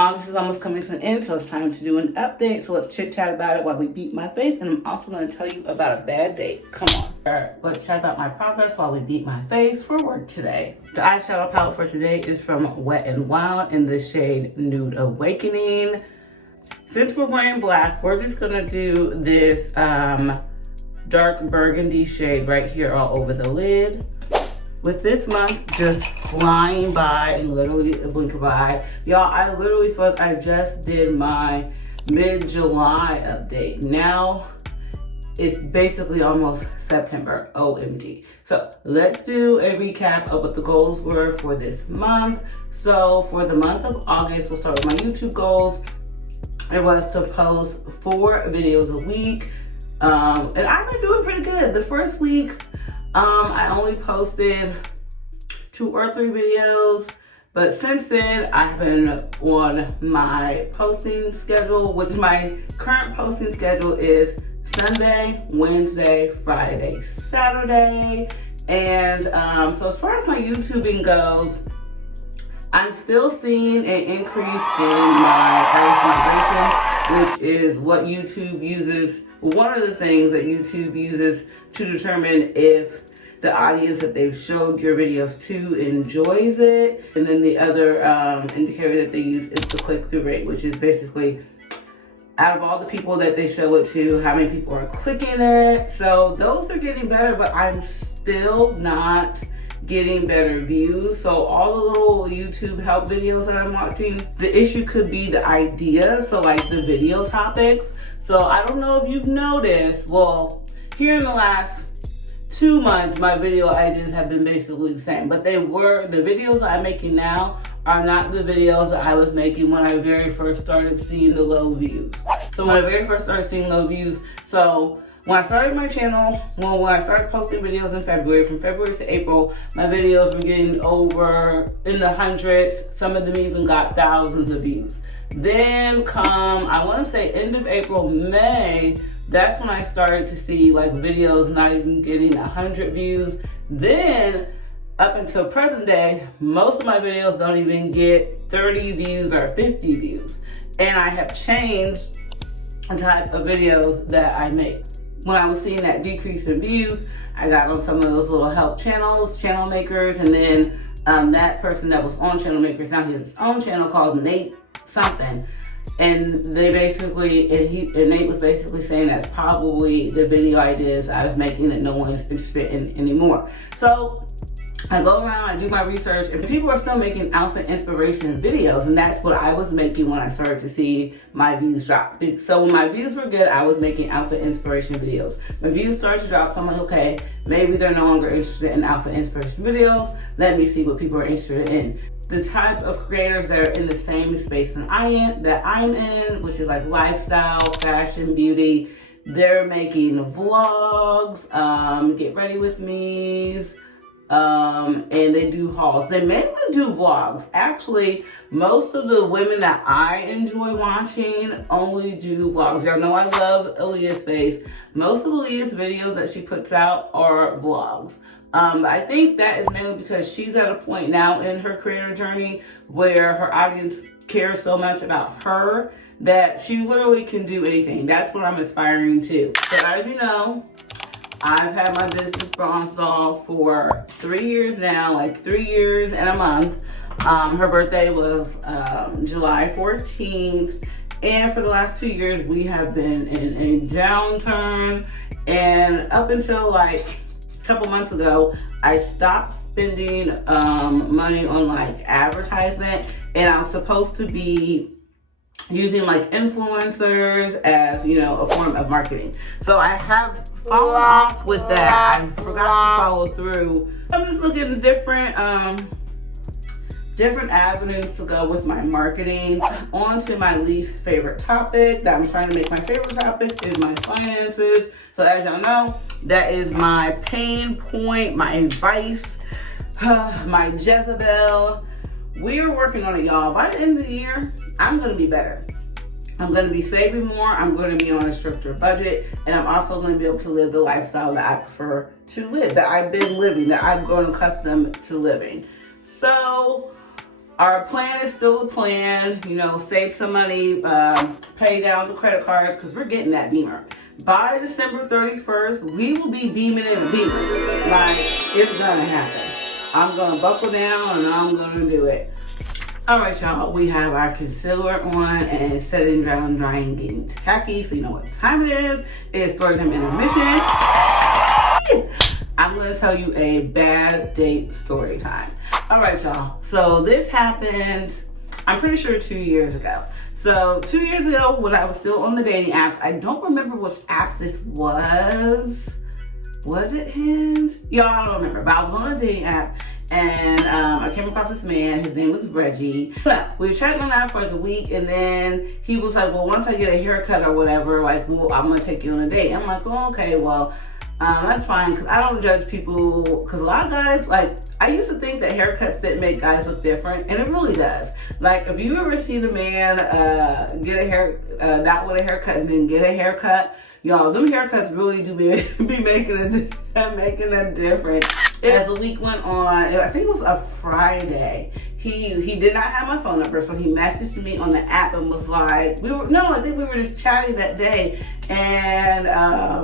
August is almost coming to an end, so it's time to do an update. So let's chit chat about it while we beat my face. And I'm also going to tell you about a bad date. Come on. All right, let's chat about my progress while we beat my face for work today. The eyeshadow palette for today is from Wet n Wild in the shade Nude Awakening. Since we're wearing black, we're just going to do this dark burgundy shade right here all over the lid. With this month just flying by in literally a blink of an eye. Y'all, I literally feel like I just did my mid-July update. Now it's basically almost September, OMG. So let's do a recap of what the goals were for this month. So for the month of August, we'll start with my YouTube goals. It was to post 4 videos a week. And I've been doing pretty good. The first week, I only posted 2 or 3 videos, but since then I've been on my posting schedule, which my current posting schedule is Sunday, Wednesday, Friday, Saturday. And so as far as my YouTubing goes, I'm still seeing an increase in my average vibration, which is what YouTube uses. One of the things that YouTube uses to determine if the audience that they've showed your videos to enjoys it. And then the other indicator that they use is the click-through rate, which is basically out of all the people that they show it to, how many people are clicking it. So those are getting better, but I'm still not getting better views. So all the little YouTube help videos that I'm watching, the issue could be the idea. So like the video topics. So I don't know if you've noticed, well, here in the last 2 months, my video ideas have been basically the same, but the videos that I'm making now are not the videos that I was making when I very first started seeing the low views. So when I very first started seeing low views, so when I started my channel, when I started posting videos in February, from February to April, my videos were getting over in the hundreds. Some of them even got thousands of views. Then come, I want to say end of April, May, that's when I started to see like videos not even getting 100 views. Then up until present day, most of my videos don't even get 30 views or 50 views. And I have changed the type of videos that I make. When I was seeing that decrease in views, I got on some of those little help channels, channel makers, and then that person that was on channel makers, now he has his own channel called Nate something. And they basically, and Nate was basically saying that's probably the video ideas I was making that no one is interested in anymore. So I go around, I do my research, and people are still making outfit inspiration videos, and that's what I was making when I started to see my views drop. So when my views were good, I was making outfit inspiration videos. My views started to drop, so I'm like, okay, maybe they're no longer interested in outfit inspiration videos. Let me see what people are interested in. The type of creators that are in the same space that I'm in, which is like lifestyle, fashion, beauty, they're making vlogs, get ready with me's, and they do hauls. They mainly do vlogs. Actually, most of the women that I enjoy watching only do vlogs. Y'all know I love Aaliyah's face. Most of Aaliyah's videos that she puts out are vlogs. I think that is mainly because she's at a point now in her creator journey where her audience cares so much about her that she literally can do anything. That's what I'm aspiring to. So as you know, I've had my business bronze doll for 3 years now, like 3 years and a month. Her birthday was July 14th. And for the last 2 years, we have been in a downturn. And up until like couple months ago, I stopped spending money on like advertisement, and I'm supposed to be using like influencers as, you know, a form of marketing. So I have fallen off with that. I forgot to follow through. I'm just looking at different avenues to go with my marketing. On to my least favorite topic that I'm trying to make my favorite topic is my finances. So as y'all know, that is my pain point, my vice, my Jezebel. We are working on it, y'all. By the end of the year, I'm gonna be better. I'm gonna be saving more. I'm gonna be on a stricter budget, and I'm also gonna be able to live the lifestyle that I prefer to live, that I've been living, that I've grown accustomed to living. So Our plan is still a plan, you know, save some money, pay down the credit cards, because we're getting that Beamer. By December 31st, we will be beaming in a Beamer. Like, it's gonna happen. I'm gonna buckle down and I'm gonna do it. All right, y'all, we have our concealer on and setting down, drying, getting tacky, so you know what time it is. It's Storytime intermission. I'm gonna tell you a bad date story time. All right, y'all, so this happened, I'm pretty sure 2 years ago. So 2 years ago, when I was still on the dating apps, I don't remember which app this was. Was it Hinge? Y'all, I don't remember, but I was on a dating app and I came across this man. His name was Reggie. We chatted on that for like a week, and then he was like, well, once I get a haircut or whatever, like, well, I'm gonna take you on a date. I'm like, oh, okay, well, that's fine, because I don't judge people, because a lot of guys, like, I used to think that haircuts didn't make guys look different, and it really does. Like, if you ever see the man get a hair, not with a haircut and then get a haircut, y'all, them haircuts really do be making a difference. As the week went on, I think it was a Friday, he did not have my phone number, so he messaged me on the app and was like, I think we were just chatting that day, and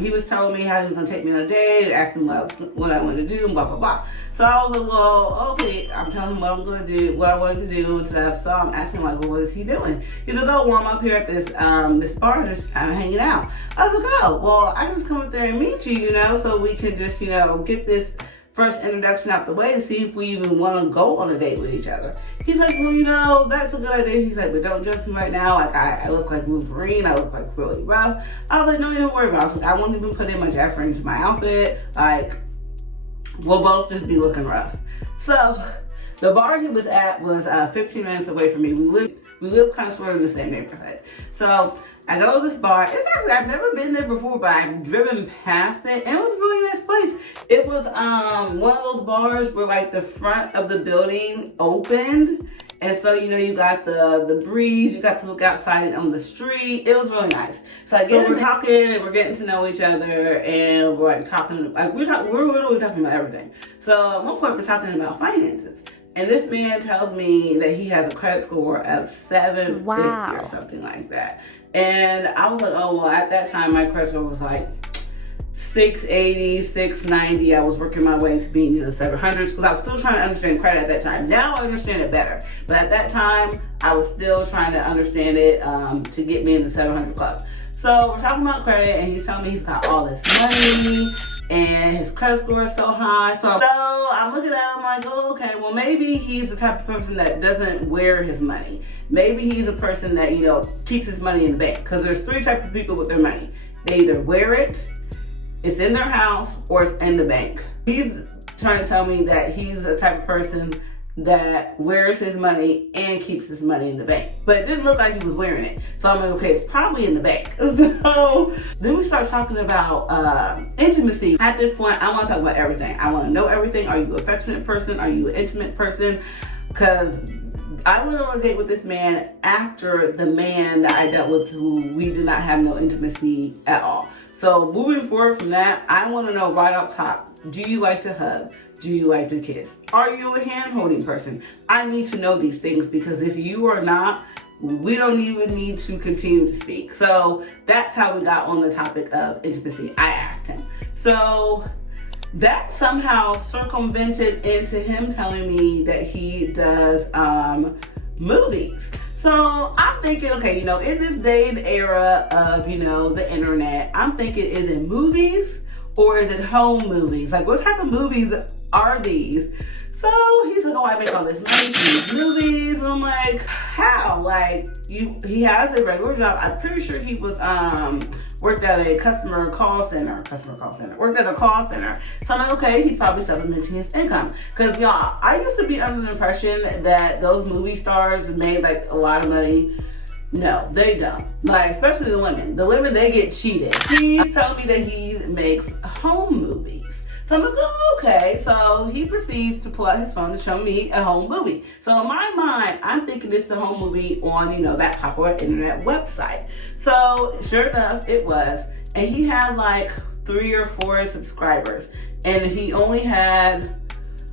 he was telling me how he was gonna take me on a date, asking what I wanted to do, and blah, blah, blah. So I was like, well, okay, I'm telling him what I'm gonna do, what I wanted to do and stuff. So I'm asking him, like, well, what is he doing? He's like, oh, well, I'm up here at this bar, just kind of hanging out. I was like, oh, well, I just come up there and meet you, you know, so we can just, you know, get this first introduction out the way to see if we even want to go on a date with each other. He's like, well, you know, that's a good idea. He's like, but don't judge me right now. Like, I look like Wolverine. I look like really rough. I was like, no, don't worry about it. I was like, I won't even put in much effort into my outfit. Like, we'll both just be looking rough. So the bar he was at was 15 minutes away from me. We live kind of sort of in the same neighborhood. So I go to this bar. It's actually, I've never been there before, but I've driven past it, and it was a really nice place. It was one of those bars where like the front of the building opened, and so, you know, you got the breeze, you got to look outside on the street. It was really nice. So we're talking and we're getting to know each other, and we're like talking, like we're literally talking about everything. So at one point we're talking about finances. And this man tells me that he has a credit score of 750 or something like that. And I was like, oh, well, at that time, my credit score was like 680, 690. I was working my way to being in the 700s because I was still trying to understand credit at that time. Now I understand it better. But at that time, I was still trying to understand it to get me in the 700 club. So we're talking about credit, and he's telling me he's got all this money, and his credit score is so high. So I'm looking at him like, oh, okay, well, maybe he's the type of person that doesn't wear his money. Maybe he's a person that, you know, keeps his money in the bank. Because there's three types of people with their money. They either wear it, it's in their house, or it's in the bank. He's trying to tell me that he's the type of person that wears his money and keeps his money in the bank. But it didn't look like he was wearing it. So I'm like, okay, it's probably in the bank. So then we start talking about intimacy. At this point, I want to talk about everything. I want to know everything. Are you an affectionate person? Are you an intimate person? Because I went on a date with this man after the man that I dealt with who we did not have no intimacy at all. So moving forward from that, I want to know right up top, do you like to hug? Do you like to kiss? Are you a hand-holding person? I need to know these things, because if you are not, we don't even need to continue to speak. So that's how we got on the topic of intimacy. I asked him. So that somehow circumvented into him telling me that he does movies. So I'm thinking, okay, you know, in this day and era of, you know, the internet, I'm thinking, is it movies or is it home movies? Like, what type of movies are these? So he's like, oh, I make all this money from these movies. And I'm like, how? Like, he has a regular job. I'm pretty sure he was worked at a customer call center. Worked at a call center. So I'm like, okay, he's probably supplementing his income. Because y'all, I used to be under the impression that those movie stars made like a lot of money. No, they don't. Like, especially the women. The women, they get cheated. He's telling me that he makes home movies. So I'm like, oh, okay. So he proceeds to pull out his phone to show me a home movie. So in my mind, I'm thinking it's a home movie on, you know, that popular internet website. So sure enough, it was. And he had like 3 or 4 subscribers. And he only had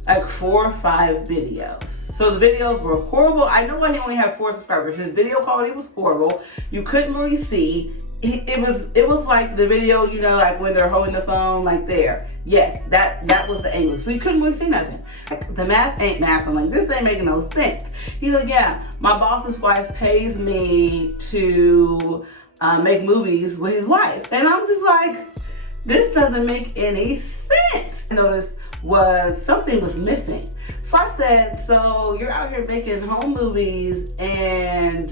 like 4 or 5 videos. So the videos were horrible. I know why he only had 4 subscribers. His video quality was horrible. You couldn't really see. It was like the video, you know, like when they're holding the phone like there. Yes, that was the angle. So you couldn't really see nothing. Like, the math ain't math. I'm like, this ain't making no sense. He's like, yeah, my boss's wife pays me to make movies with his wife. And I'm just like, this doesn't make any sense. I noticed something was missing. So I said, so you're out here making home movies and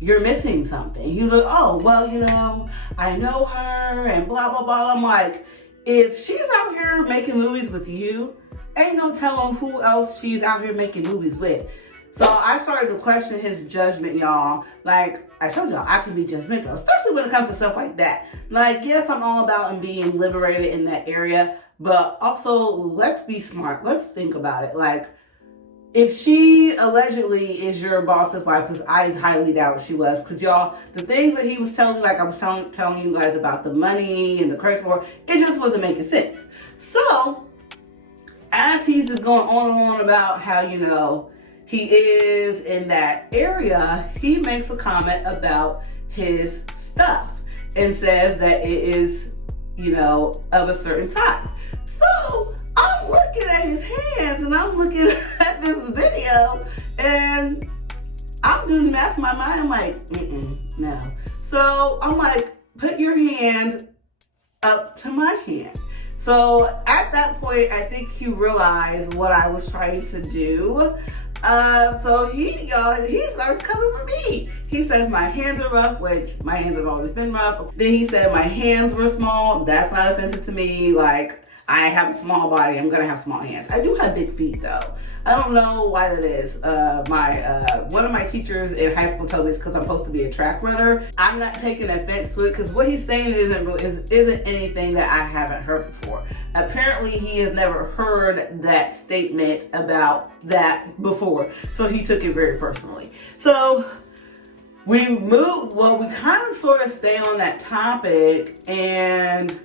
you're missing something. He's like, oh, well, you know, I know her and blah, blah, blah. I'm like, if she's out here making movies with you, ain't no telling who else she's out here making movies with. So I started to question his judgment, y'all. Like, I told y'all, I can be judgmental, especially when it comes to stuff like that. Like, yes, I'm all about being liberated in that area, but also, let's be smart. Let's think about it. Like, if she allegedly is your boss's wife, because I highly doubt she was, because y'all, the things that he was telling me, like I was telling you guys about the money and the credit score, it just wasn't making sense. So, as he's just going on and on about how, you know, he is in that area, he makes a comment about his stuff and says that it is, you know, of a certain size. So, I'm looking at his hands and I'm looking at this video and I'm doing the math in my mind. I'm like, no. So I'm like, put your hand up to my hand. So at that point, I think he realized what I was trying to do. So he starts coming for me. He says my hands are rough, which my hands have always been rough. Then he said my hands were small. That's not offensive to me. Like, I have a small body. I'm gonna have small hands. I do have big feet though. I don't know why that is. One of my teachers in high school told me it's because I'm supposed to be a track runner. I'm not taking offense to it because what he's saying isn't anything that I haven't heard before. Apparently, he has never heard that statement about that before, so he took it very personally. So we moved. Well, we kind of sort of stay on that topic, and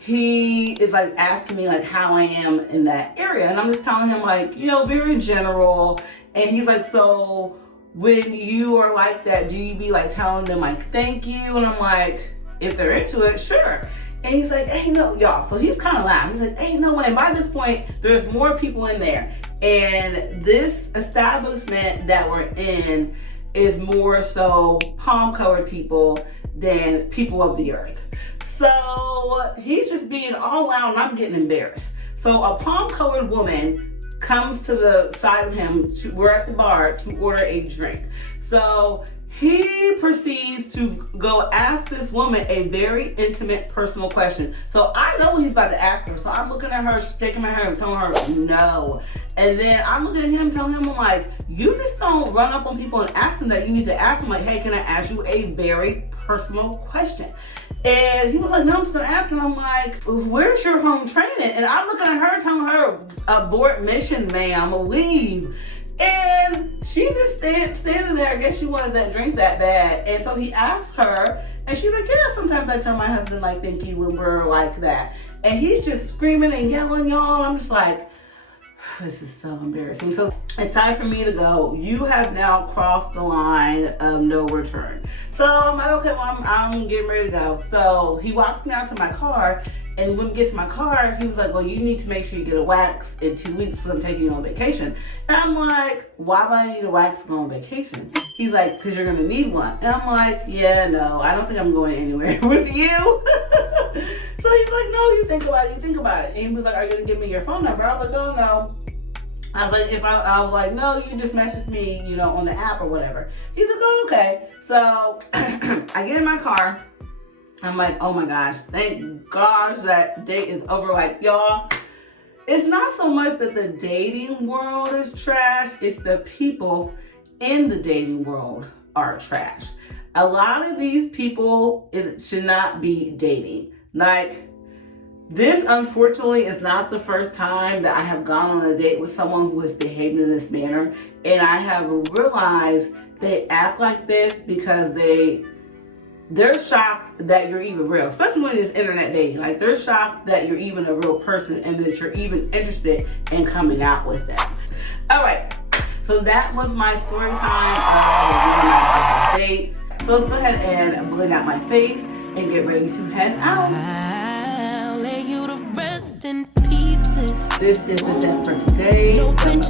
he is like asking me like how I am in that area. And I'm just telling him like, you know, very general. And he's like, so when you are like that, do you be like telling them like, thank you? And I'm like, if they're into it, sure. And he's like, hey, no, y'all. So he's kind of loud. He's like, hey, no way. And by this point, there's more people in there. And this establishment that we're in is more so palm-colored people than people of the earth. So he's just being all loud and I'm getting embarrassed. So a palm-colored woman comes to the side of him. We're at the bar to order a drink. So he proceeds to go ask this woman a very intimate, personal question. So I know what he's about to ask her. So I'm looking at her, shaking my head and telling her no. And then I'm looking at him, telling him, I'm like, you just don't run up on people and ask them that. You need to ask them like, hey, can I ask you a very personal question? And he was like, no, I'm just gonna ask. And I'm like, where's your home training? And I'm looking at her, telling her, abort mission, ma'am, leave. And she just standing there. I guess she wanted that drink that bad. And so he asked her, and she's like, yeah, sometimes I tell my husband, like, thank you when we're like that. And he's just screaming and yelling, y'all. I'm just like, this is so embarrassing. So it's time for me to go. You have now crossed the line of no return. So I'm like, okay, well, I'm getting ready to go. So he walks me out to my car, and when we get to my car, he was like, well, you need to make sure you get a wax in 2 weeks because I'm taking you on vacation. And I'm like, why would I need a wax to go on vacation? He's like, because you're going to need one. And I'm like, yeah, no, I don't think I'm going anywhere with you. So he's like, no, you think about it. And he was like, are you going to give me your phone number? I was like, oh, no. I was like, I was like, no, you just message me, you know, on the app or whatever. He's like, oh, okay. So I get in my car. I'm like, oh my gosh, thank gosh that date is over. Like, y'all, it's not so much that the dating world is trash. It's the people in the dating world are trash. A lot of these people should not be dating. Like, this, unfortunately, is not the first time that I have gone on a date with someone who has behaved in this manner. And I have realized they act like this because they're shocked that you're even real, especially when it's internet dating. Like, they're shocked that you're even a real person and that you're even interested in coming out with them. All right. So that was my story time of my dates. So let's go ahead and blend out my face and get ready to head out. I'll lay you to rest in pieces. This is the set for today. Some